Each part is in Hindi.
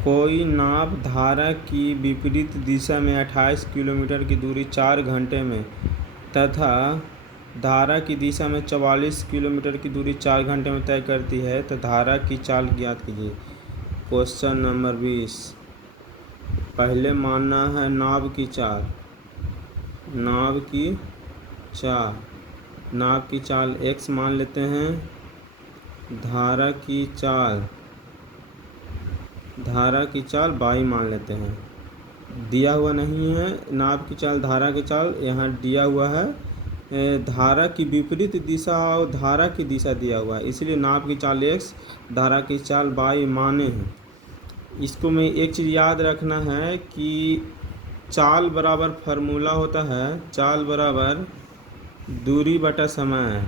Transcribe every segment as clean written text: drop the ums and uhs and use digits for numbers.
कोई नाव धारा की विपरीत दिशा में 28 किलोमीटर की दूरी 4 घंटे में तथा धारा की दिशा में 44 किलोमीटर की दूरी 4 घंटे में तय करती है, तो धारा की चाल ज्ञात कीजिए। Question number 20। पहले मानना है नाव की चाल। नाव की चाल x मान लेते हैं। धारा की चाल y मान लेते हैं। दिया हुआ नहीं है नाव की चाल, धारा की चाल यहाँ दिया हुआ है। धारा की विपरीत दिशा और धारा की दिशा दिया हुआ है, इसलिए नाव की चाल x, धारा की चाल y माने हैं। इसको में एक चीज़ याद रखना है कि चाल बराबर फार्मूला होता है, चाल बराबर दूरी बटा समय।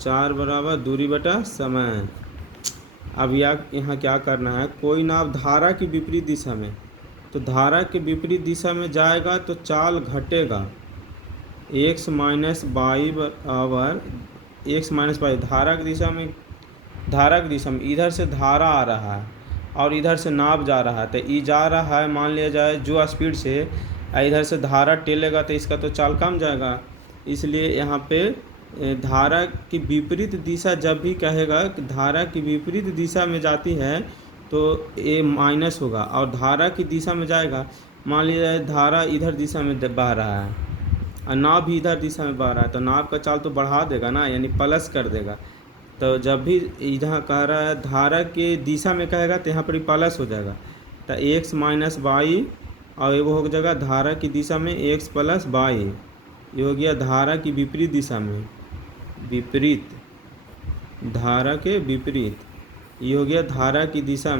चाल बराबर दूरी बटा समय। अब यहाँ क्या करना है, कोई नाव धारा की विपरीत दिशा में, तो धारा के विपरीत दिशा में जाएगा तो चाल घटेगा। x माइनस वाई बराबर x माइनस वाई। धारा की दिशा में इधर से धारा आ रहा है और इधर से नाव जा रहा है, तो ई जा रहा है मान लिया जाए जो स्पीड से, इधर से धारा टेलेगा तो इसका तो चाल कम जाएगा। इसलिए यहाँ पे धारा की विपरीत दिशा जब भी कहेगा कि धारा की विपरीत दिशा में जाती है तो ए माइनस होगा, और धारा की दिशा में जाएगा, मान लिया जाए धारा इधर दिशा में बह रहा है और नाव भी इधर दिशा में बह रहा है, तो नाव का चाल तो बढ़ा देगा ना, यानी प्लस कर देगा। तो जब भी इधर कह रहा है धारा के दिशा में कहेगा तो यहाँ पर प्लस हो जाएगा, तो x माइनस वाई और वो हो जाएगा धारा की दिशा में x प्लस वाई। ये हो गया धारा की विपरीत दिशा में, धारा के विपरीत। ये हो गया धारा की दिशा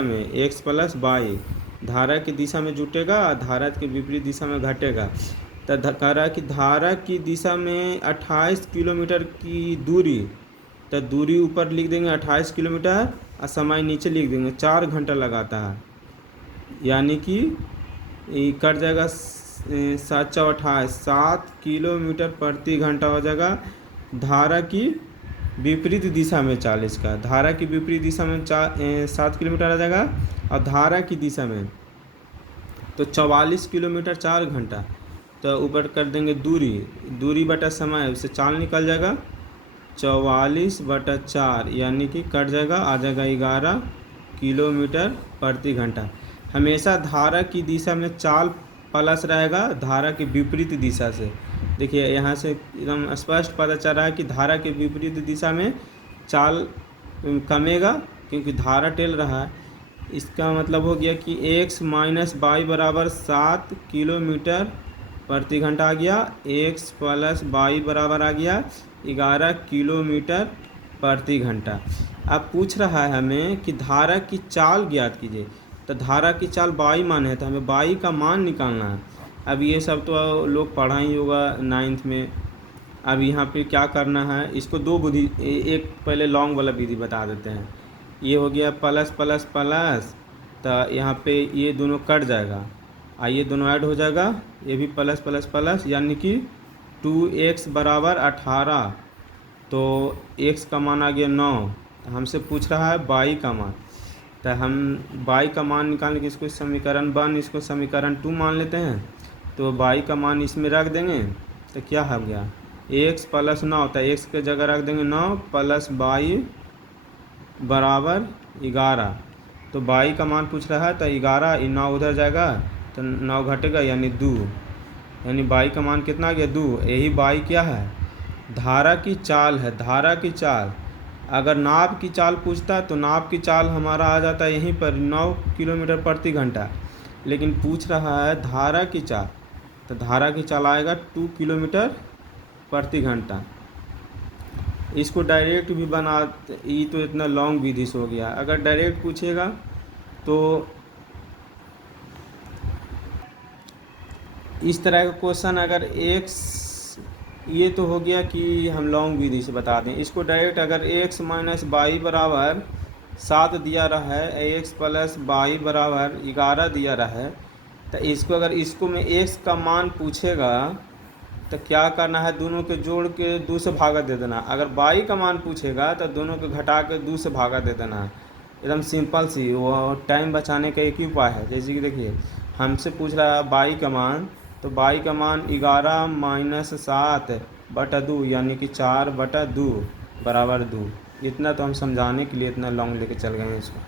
में, x प्लस वाई। धारा की दिशा में जुटेगा, धारा के विपरीत दिशा में घटेगा। तो कह रहा है कि धारा की दिशा में 28 किलोमीटर की दूरी, तो दूरी ऊपर लिख देंगे 28 किलोमीटर और समय नीचे लिख देंगे 4 घंटा लगाता है, यानी कि कट जाएगा 7 किलोमीटर प्रति घंटा हो जाएगा। धारा की विपरीत दिशा में 40 का, धारा की विपरीत दिशा में 7 किलोमीटर आ जाएगा, और धारा की दिशा में तो 44 किलोमीटर 4 घंटा। तो ऊपर कर देंगे दूरी बटा समय, उससे चाल निकल जाएगा 44/4, यानी कि कट जाएगा, आ जाएगा 11 किलोमीटर प्रति घंटा। हमेशा धारा की दिशा में चाल प्लस रहेगा धारा के विपरीत दिशा से। देखिए यहाँ से एकदम स्पष्ट पता चल रहा है कि धारा के विपरीत दिशा में चाल कमेगा क्योंकि धारा टेल रहा है। इसका मतलब हो गया कि x माइनस वाई बराबर 7 किलोमीटर प्रति घंटा आ गया, x प्लस वाई बराबर आ गया 11 किलोमीटर प्रति घंटा। अब पूछ रहा है हमें कि धारा की चाल ज्ञात कीजिए, तो धारा की चाल वाई मान है, तो हमें वाई का मान निकालना है। अब ये सब तो लोग पढ़ा ही होगा 9th में। अब यहाँ पे क्या करना है, इसको दो विधि, एक पहले लॉन्ग वाला विधि बता देते हैं। ये हो गया प्लस प्लस प्लस, तो यहाँ पे ये दोनों कट जाएगा, ये दोनों ऐड हो जाएगा, ये भी प्लस प्लस प्लस, यानी कि 2x बराबर 18। तो x का मान आ गया 9। तो हमसे पूछ रहा है y का मान, तो हम y का मान निकालने के इसको समीकरण 1, इसको समीकरण 2 मान लेते हैं। तो y का मान इसमें रख देंगे तो क्या हो गया, x प्लस 9, तो x के जगह रख देंगे 9 प्लस y बराबर 11। तो y का मान पूछ रहा है, तो 11, 9 उधर जाएगा तो 9 घटेगा यानी 2, यानी y का मान कितना आ गया 2। यही y क्या है, धारा की चाल है, धारा की चाल। अगर नाव की चाल पूछता तो नाव की चाल हमारा आ जाता है यहीं पर 9 किलोमीटर प्रति घंटा, लेकिन पूछ रहा है धारा की चाल, तो धारा की चाल आएगा 2 किलोमीटर प्रति घंटा। इसको डायरेक्ट भी बना, ये तो इतना लॉन्ग विधि से हो गया। अगर डायरेक्ट पूछेगा तो इस तरह का क्वेश्चन, अगर x, ये तो हो गया कि हम लॉन्ग विधि से बता दें। इसको डायरेक्ट अगर x माइनस वाई बराबर 7 दिया रहा है, x प्लस वाई बराबर 11 दिया रहा है, तो इसको अगर इसको में x का मान पूछेगा तो क्या करना है, दोनों के जोड़ के 2 से भागा दे देना। अगर बाई का मान पूछेगा तो दोनों को घटा के 2 से भागा दे देना है। एकदम सिंपल सी, वो टाइम बचाने का एक ही उपाय है। जैसे कि देखिए हमसे पूछ रहा है बाई का मान, तो बाई का मान 11 माइनस 7 बटा 2 यानी कि 4 बटा 2 बराबर 2। इतना तो हम समझाने के लिए इतना लॉन्ग लेके चल गए हैं इसको।